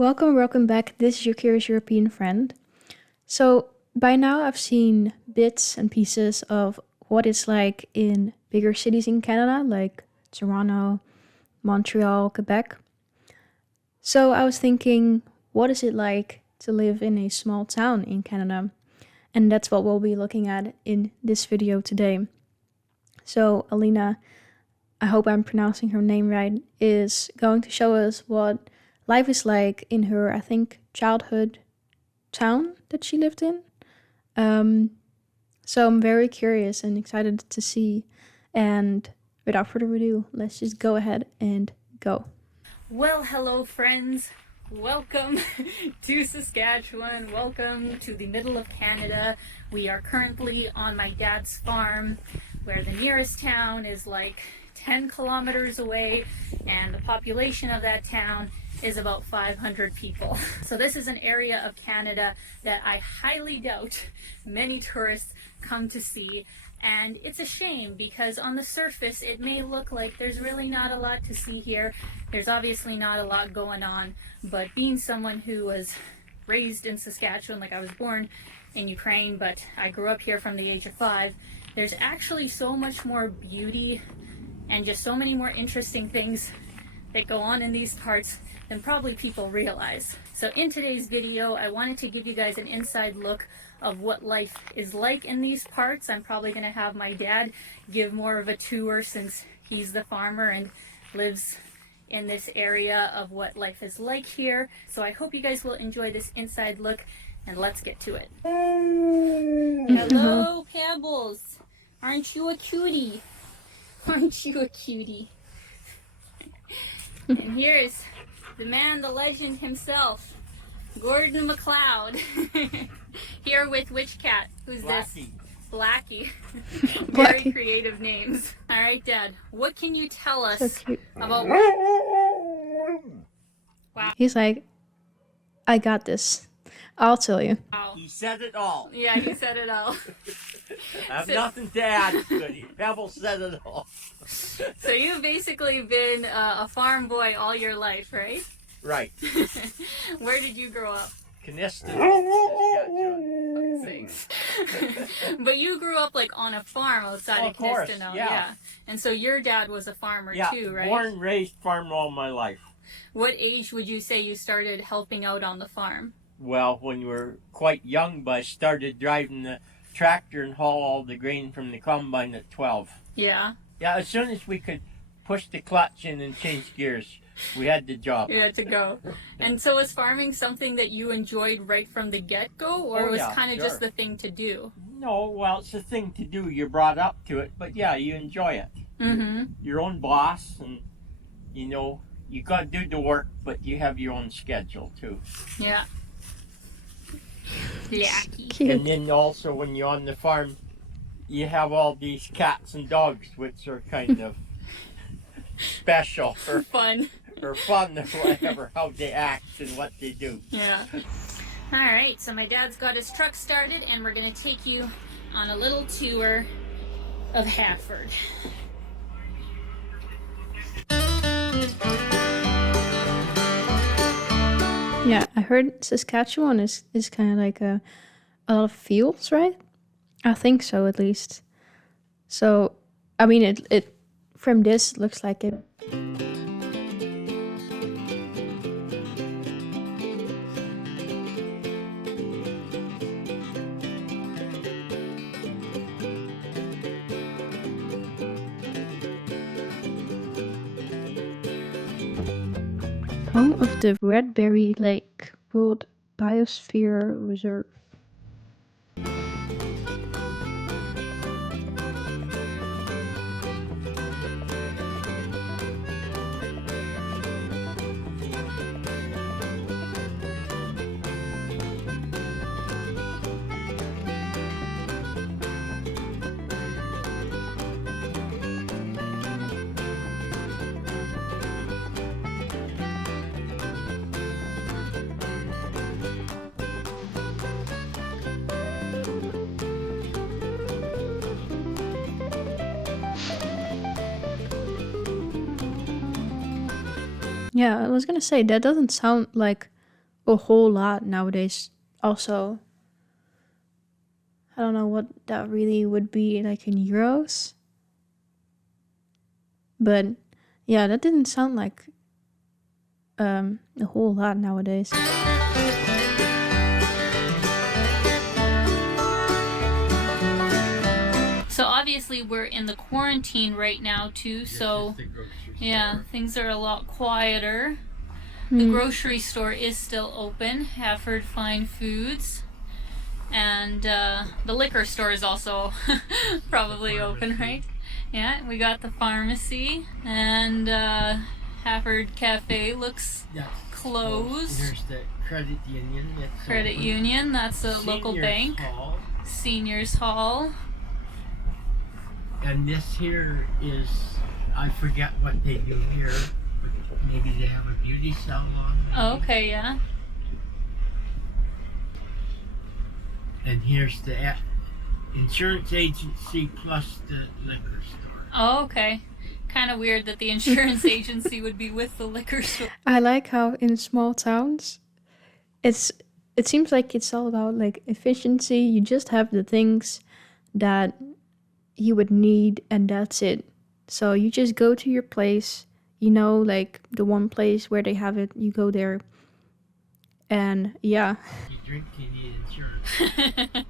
Welcome back. This is your Curious European friend. So, by now I've seen bits and pieces of what it's like in bigger cities in Canada, like Toronto, Montreal, Quebec. So, I was thinking, what is it like to live in a small town in Canada? And that's what we'll be looking at in this video today. So, Alina, I hope I'm pronouncing her name right, is going to show us what life is like in her, I think, childhood town that she lived in. So I'm very curious and excited to see. And without further ado, let's just go ahead and go. Well, hello friends. Welcome to Saskatchewan. Welcome to the middle of Canada. We are currently on my dad's farm, where the nearest town is like 10 kilometers away, and the population of that town is about 500 people. So this is an area of Canada that I highly doubt many tourists come to see. And it's a shame because on the surface it may look like there's really not a lot to see here. There's obviously not a lot going on, but being someone who was raised in Saskatchewan, like I was born in Ukraine, but I grew up here from the age of 5, there's actually so much more beauty and just so many more interesting things that go on in these parts than probably people realize. So in today's video, I wanted to give you guys an inside look of what life is like in these parts. I'm probably going to have my dad give more of a tour since he's the farmer and lives in this area of what life is like here. So I hope you guys will enjoy this inside look, and let's get to it. Hello, Pebbles. Aren't you a cutie? Aren't you a cutie? And here's the man, the legend himself, Gordon MacLeod. Here with which cat? Who's Blackie. this? Blackie. Very creative names. All right, Dad, what can you tell us So cute. about... Wow. He's like, I got this. I'll tell you. Wow. He said it all. Yeah, he said it all. I have So- nothing to add, but Pebble said it all. So you've basically been a farm boy all your life, right? Right. Where did you grow up? Caniston, Saskatchewan. Thanks. But you grew up like on a farm outside Oh, of of course, Kiniston, yeah. And so your dad was a farmer Yeah, too, right? born and raised farm all my life. What age would you say you started helping out on the farm? Well, when you were quite young, but I started driving the tractor and haul all the grain from the combine at 12. Yeah, Yeah, as soon as we could push the clutch in and change gears, we had the job. you had to go. And so was farming something that you enjoyed right from the get-go, or Oh, was yeah, kind of sure. just the thing to do? No, well, it's a thing to do. You're brought up to it, but yeah, you enjoy it. Mm-hmm. Your own boss, and you know you got to do the work, but you have your own schedule too. Yeah. Blackie. Cute. And then also when you're on the farm, you have all these cats and dogs, which are kind of special Fun. or fun or whatever, how they act and what they do. Yeah. All right, so my dad's got his truck started, and we're gonna take you on a little tour of Hafford. Yeah, I heard Saskatchewan is kind of like a lot of fields, right? I think so, at least. So, I mean, it from this looks like it. Home of the Redberry Lake World Biosphere Reserve. Yeah, I was gonna say that doesn't sound like a whole lot nowadays. Also, I don't know what that really would be like in euros. But yeah, that didn't sound like a whole lot nowadays. So obviously we're in the quarantine right now too, so yeah, things are a lot quieter. The grocery store is still open, Hafford Fine Foods, and the liquor store is also probably open, right? Yeah, we got the pharmacy, and Hafford Cafe looks closed. There's the credit union. Credit union, that's a local bank. Hall. Seniors Hall. And this here is, I forget what they do here, but maybe they have a beauty salon. Oh, okay, yeah. And here's the insurance agency plus the liquor store. Oh, okay. Kind of weird that the insurance agency would be with the liquor store. I like how in small towns, it seems like it's all about like efficiency. You just have the things that you would need and that's it. So you just go to your place, you know, like the one place where they have it, you go there, and yeah. You drink, you need insurance.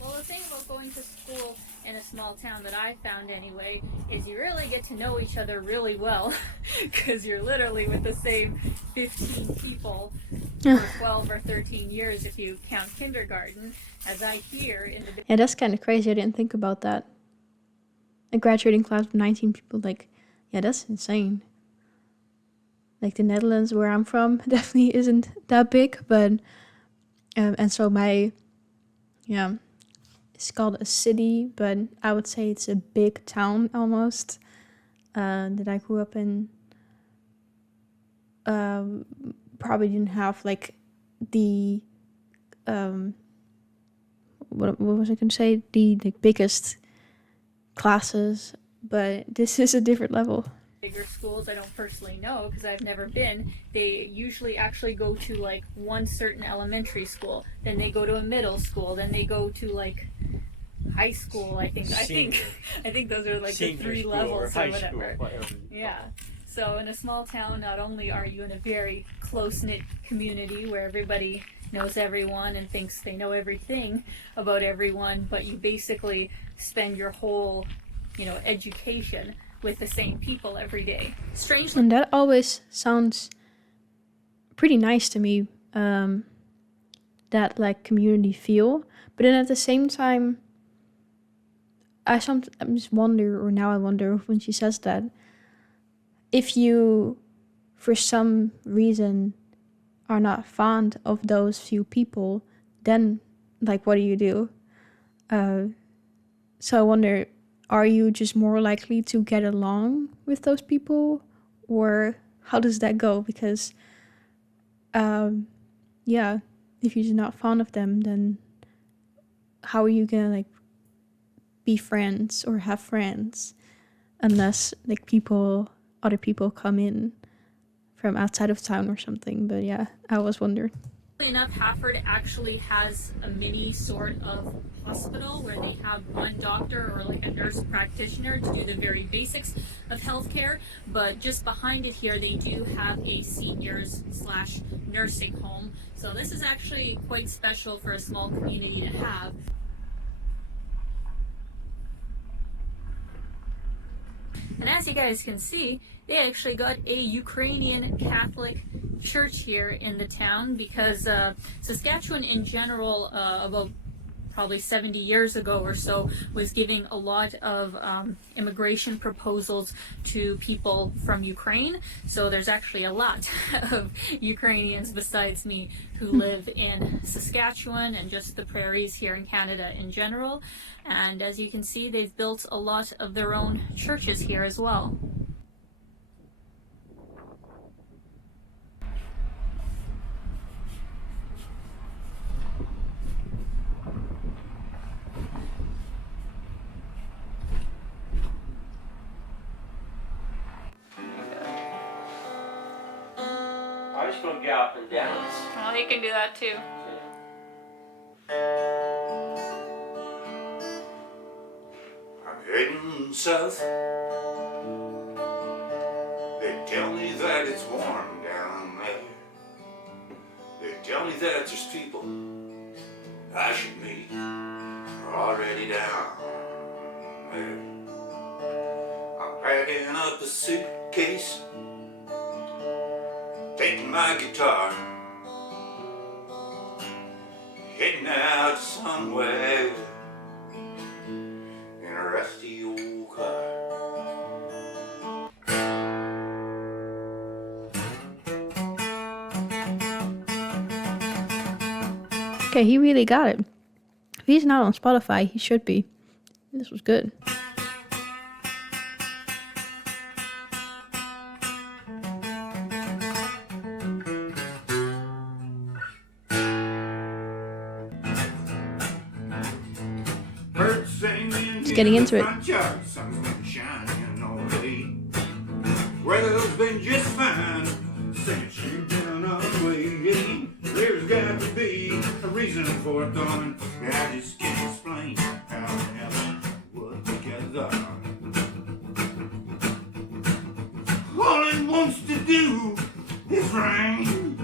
Well, the thing about going to school in a small town that I found anyway is you really get to know each other really well because you're literally with the same 15 people for 12 or 13 years if you count kindergarten, as I hear in the... Yeah, that's kind of crazy. I didn't think about that. A graduating class of 19 people, like, yeah, that's insane. Like the Netherlands, where I'm from, definitely isn't that big, but and so yeah, it's called a city, but I would say it's a big town almost that I grew up in. Probably didn't have like the what was I gonna say, the biggest classes, but this is a different level. Bigger schools, I don't personally know because I've never been. They usually actually go to like one certain elementary school, then they go to a middle school, then they go to like high school. I think those are like the three levels or whatever. Yeah. So in a small town, not only are you in a very close-knit community where everybody knows everyone and thinks they know everything about everyone, but you basically spend your whole, education with the same people every day. Strangely, and that always sounds pretty nice to me, that like community feel. But then at the same time, I sometimes wonder, or now I wonder when she says that, if you, for some reason, are not fond of those few people, then like what do you do? So I wonder, are you just more likely to get along with those people, or how does that go? Because yeah, if you're not fond of them, then how are you gonna like be friends or have friends unless like other people come in from outside of town or something? But yeah, I was wondering. enough, Hafford actually has a mini sort of hospital where they have one doctor or like a nurse practitioner to do the very basics of healthcare, but just behind it here they do have a seniors/nursing home. So this is actually quite special for a small community to have. And as you guys can see, they actually got a Ukrainian Catholic church here in the town because Saskatchewan in general, about probably 70 years ago or so, was giving a lot of immigration proposals to people from Ukraine. So there's actually a lot of Ukrainians besides me who live in Saskatchewan and just the prairies here in Canada in general. And as you can see, they've built a lot of their own churches here as well. just gonna get up and dance. Well, he can do that too. I'm heading south. They tell me that it's warm down there. They tell me that there's people I should meet are already down there. I'm packing up a suitcase, taking my guitar, heading out somewhere in a rusty old car. Okay, he really got it. If he's not on Spotify, he should be. This was good. Birds singing, He's getting into it. front yard, sun's been shining all day. Weather's been just fine since you've been away. There's got to be a reason for it, darling. I just can't explain how the hell it was together. All it wants to do is rain.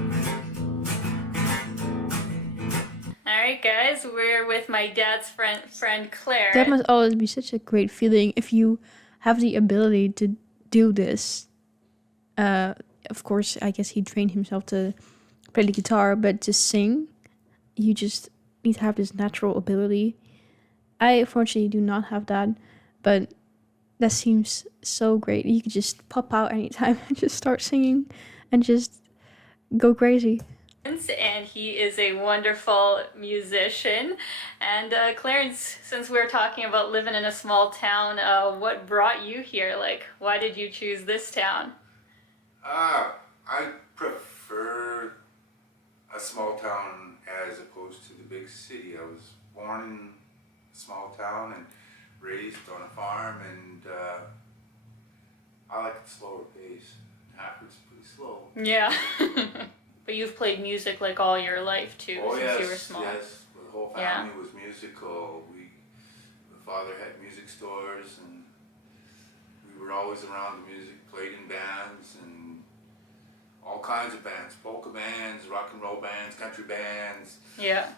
Alright guys, we're with my dad's friend Claire. That must always be such a great feeling if you have the ability to do this. Of course, I guess he trained himself to play the guitar, but to sing, you just need to have this natural ability. I unfortunately do not have that, but that seems so great. You could just pop out anytime and just start singing and just go crazy. And he is a wonderful musician. And Clarence, since we're talking about living in a small town, what brought you here? Like, why did you choose this town? I prefer a small town as opposed to the big city. I was born in a small town and raised on a farm, and I like the slower pace. Hafford's pretty slow. Yeah. But you've played music like all your life too, since you were small. Yes, the whole family was musical. My father had music stores, and we were always around the music, played in bands and all kinds of bands, polka bands, rock and roll bands, country bands. Yeah.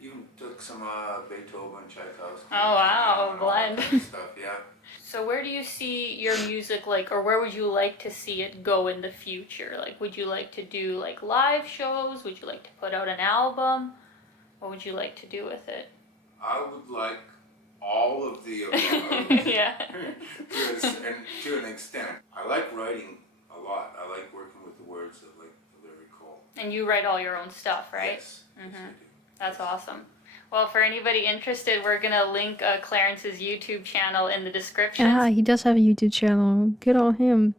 Even took some Beethoven, Tchaikovsky. Oh wow, and all that blend. kind of stuff, yeah. So where do you see your music, like, or where would you like to see it go in the future? Like, would you like to do like live shows? Would you like to put out an album? What would you like to do with it? I would like all of the above. Yeah. And to an extent. I like writing a lot. I like working with the words. I like the lyrical. And you write all your own stuff, right? Yes, yes, I do. That's awesome. Well, for anybody interested, we're going to link Clarence's YouTube channel in the description. Ah, he does have a YouTube channel. Good on him.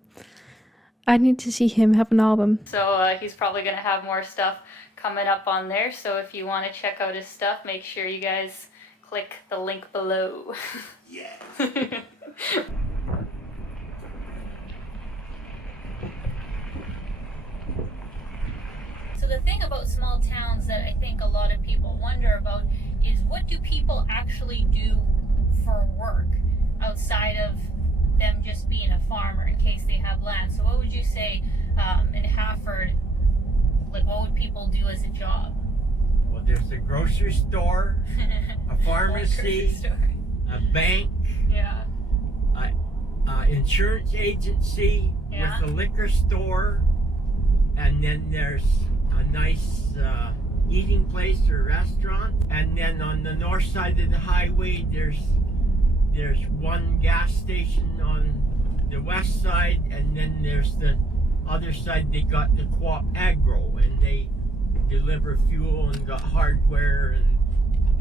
I need to see him have an album. So he's probably going to have more stuff coming up on there. So if you want to check out his stuff, make sure you guys click the link below. Yeah. So the thing about small towns that I think a lot of people wonder about is, what do people actually do for work outside of them just being a farmer in case they have land? So what would you say in Hafford, like what would people do as a job? Well, there's a grocery store, a pharmacy, a bank, Yeah. Insurance agency, Yeah. with a liquor store, and then there's a nice eating place or restaurant, and then on the north side of the highway there's one gas station on the west side, and then there's the other side. They got the Co-op Agro, and they deliver fuel and got hardware, and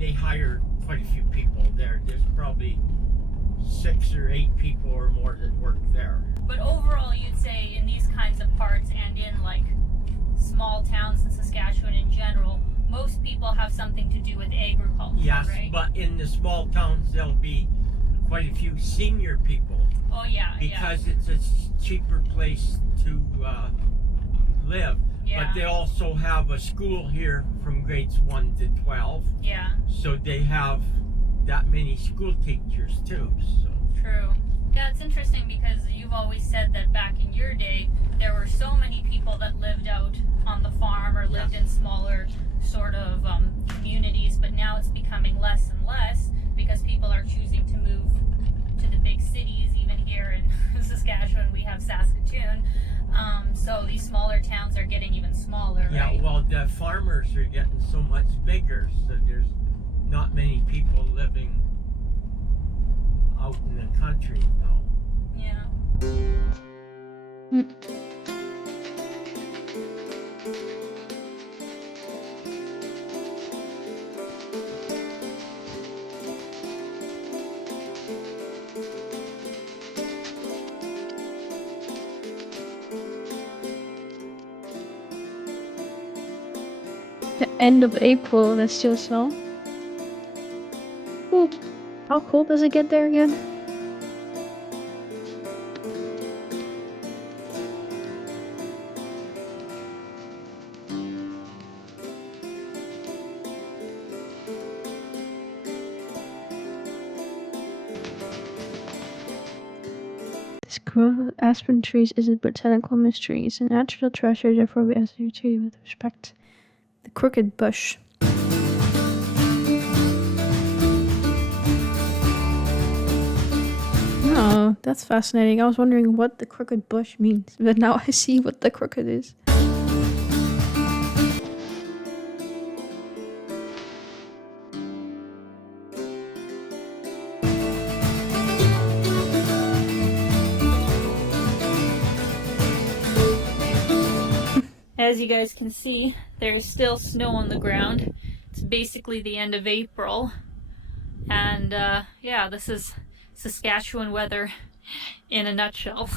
they hire quite a few people there. There's probably 6 or 8 people or more that work there. But overall, you'd say in these kinds of parts and in like small towns in Saskatchewan in general, most people have something to do with agriculture, Yes, right? but in the small towns there'll be quite a few senior people, Oh yeah, because it's a cheaper place to live. Yeah. But they also have a school here from grades 1 to 12. Yeah. So they have that many school teachers too. So. True. Yeah, it's interesting because you've always said that back in your day, there were so many people that lived out on the farm or lived in smaller sort of communities, but now it's becoming less and less because people are choosing to move to the big cities. Even here in Saskatchewan, we have Saskatchewan. So these smaller towns are getting even smaller, Yeah, right? well, the farmers are getting so much bigger, so there's not many people living out in the country now. Yeah. The end of April, that's still so. Ooh, how cold does it get there again? This growth of aspen trees isn't botanical mystery, it's a natural treasure, therefore we ask you to treat it with respect. The crooked bush. Oh, that's fascinating. I was wondering what the crooked bush means, but now I see what the crooked is. As you guys can see, there's still snow on the ground. It's basically the end of April. And yeah, this is Saskatchewan weather in a nutshell.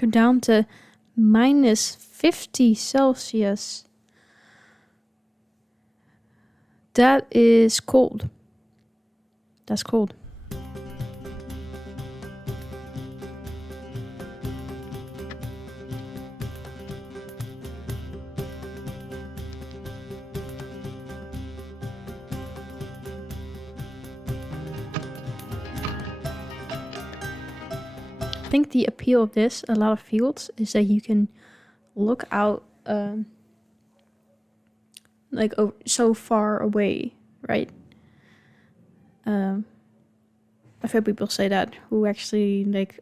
Go down to minus 50 Celsius. That is cold. That's cold. I think the appeal of this, a lot of fields, is that you can look out like so far away, right? I've heard people say that who actually like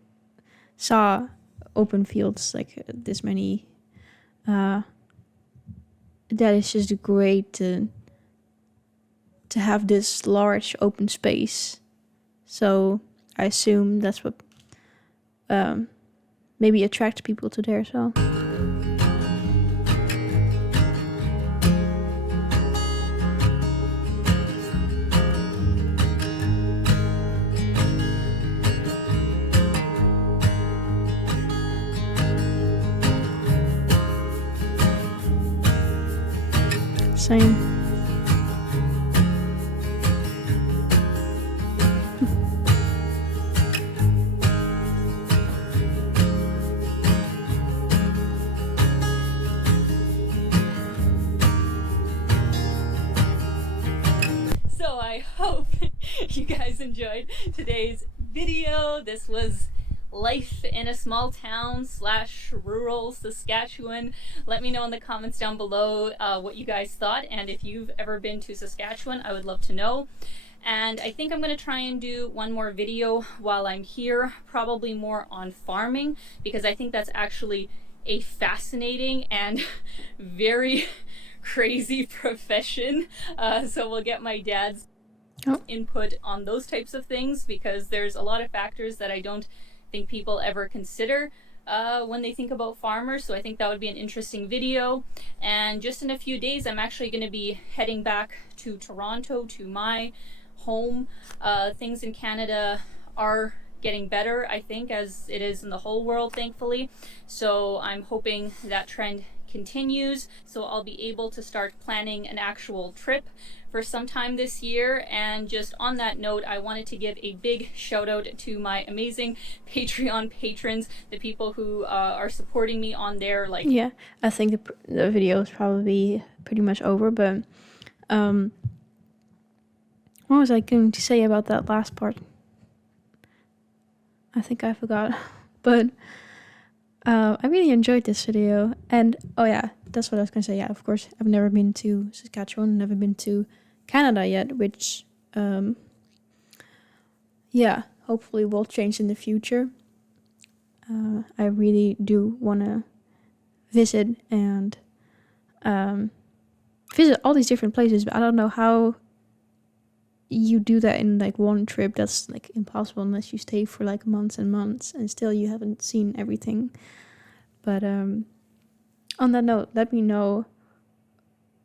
saw open fields like this many. That is just great to have this large open space. So I assume that's what maybe attracts people to there as well. Same. So I hope you guys enjoyed today's video. This was life in a small town / rural Saskatchewan. Let me know in the comments down below what you guys thought, and if you've ever been to Saskatchewan, I would love to know. And I think I'm going to try and do one more video while I'm here, probably more on farming, because I think that's actually a fascinating and very crazy profession. So we'll get my dad's input on those types of things, because there's a lot of factors that I don't think people ever consider when they think about farmers. So I think that would be an interesting video. And just in a few days, I'm actually going to be heading back to Toronto, to my home. Things in Canada are getting better, I think, as it is in the whole world, thankfully. So I'm hoping that trend continues, so I'll be able to start planning an actual trip for some time this year. And just on that note, I wanted to give a big shout out to my amazing Patreon patrons, the people who are supporting me on there. Like, Yeah, I think the video is probably pretty much over, but what was I going to say about that last part? I think I forgot. But I really enjoyed this video. And oh yeah, that's what I was going to say. Yeah, of course, I've never been to Saskatchewan, never been to Canada yet, which yeah, hopefully will change in the future. I really do want to visit and visit all these different places, but I don't know how you do that in like one trip. That's like impossible unless you stay for like months and months and still you haven't seen everything. But on that note, let me know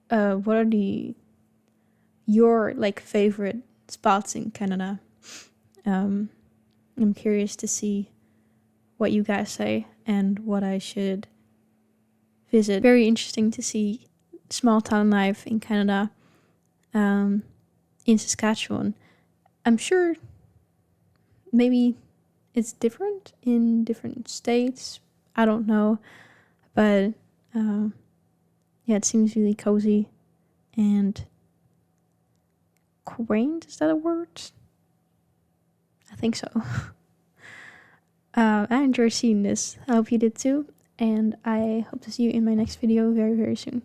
what are your like favorite spots in Canada. I'm curious to see what you guys say and what I should visit. Very interesting to see small town life in Canada, in Saskatchewan. I'm sure maybe it's different in different states. I don't know. But yeah, it seems really cozy and quaint. Is that a word? I think so. I enjoyed seeing this. I hope you did too. And I hope to see you in my next video very, very soon.